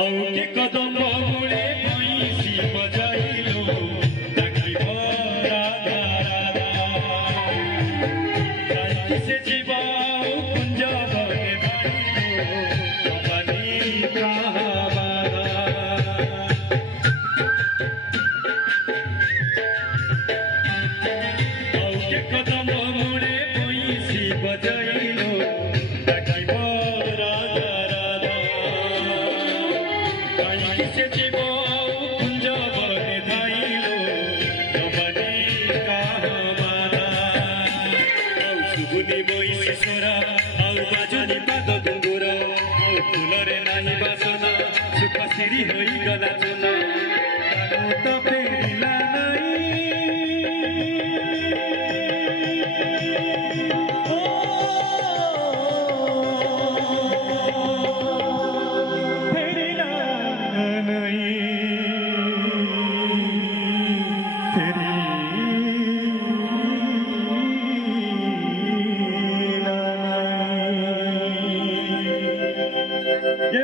okay कदम मुळे भैंसी बजाइलो डाकिब राधा राधा कांची से जीवा कुंज बने भाइलो भवानी कहावादा औके कदम मुळे भैंसी बजाइलो डाकिब राधा राधा कांची से जीवा कुंज बने धाइलो भवानी कहावादा सुबुनी बइसी सोरा आउ बाजुनी पाद घुंगुर आउ फुलरे नाही बासना सुख सिरी होई गला चुना कानु तो फेरिला नाही फेरिला नाही ये